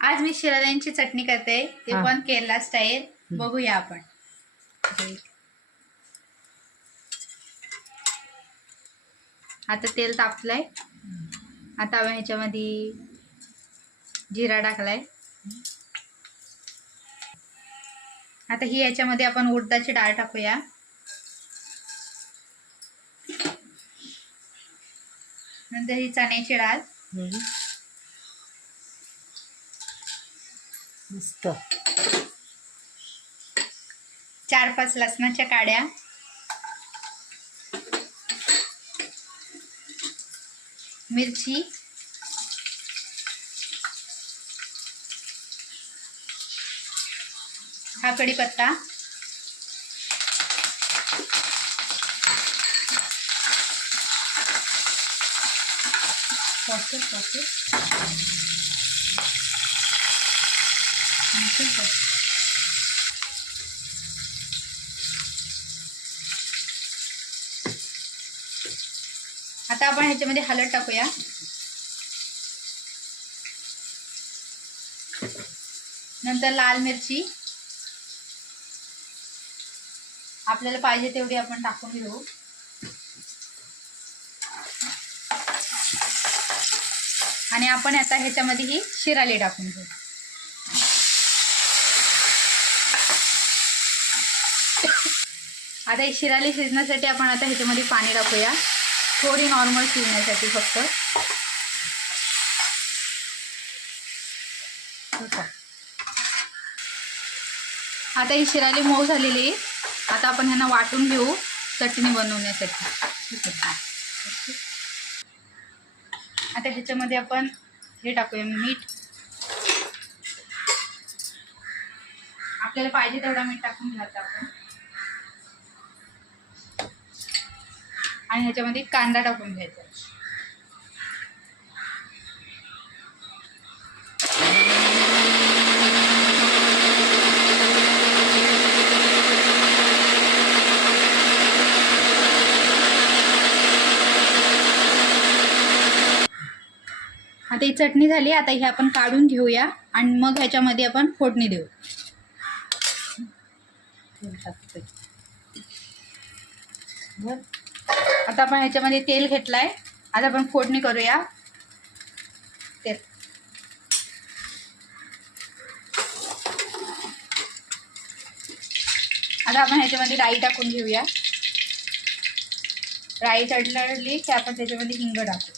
आज मी शिराल्यांची चटणी करते, ते पण केरला स्टाईल. बघूया आपण. आता तेल तापलंय. आता आपण ह्याच्यामध्ये जिरा टाकलाय. आता ही याच्यामध्ये आपण उडदाची डाळ टाकूया. नंतर ही चण्याची डाळ. मस्त. 4-5 लसणाच्या काड्या. मिरची. हा कढीपत्ता. आता आपण ह्याच्यामध्ये हळद टाकूया. नंतर लाल मिरची आपल्याला पाहिजे तेवढी आपण टाकून घेऊ. आणि आपण आता ह्याच्यामध्ये ही शिराली टाकून घेऊ. आता ही शिराली शिजण्यासाठी आपण आता ह्याच्यामध्ये पाणी टाकूया, थोडी नॉर्मल शिजण्यासाठी फक्त. आता ही शिराली मऊ झालेली आहे. आता आपण ह्यांना वाटून घेऊ चटणी बनवण्यासाठी. आता ह्याच्यामध्ये आपण हे टाकूया मीठ. आपल्याला पाहिजे तेवढा मीठ टाकून घ्यायचं आपण. आणि ह्याच्यामध्ये कांदा टाकून घ्यायचा. आता ही चटणी झाली. आता ही आपण काढून घेऊया आणि मग ह्याच्यामध्ये आपण फोडणी देऊ. आता आपण ह्याच्यामध्ये तेल घेतलाय. आता आपण फोडणी करूया. तेल. आता आपण ह्याच्यामध्ये राई टाकून घेऊया. राई तडतडली की आपण त्याच्यामध्ये हिंग टाकू.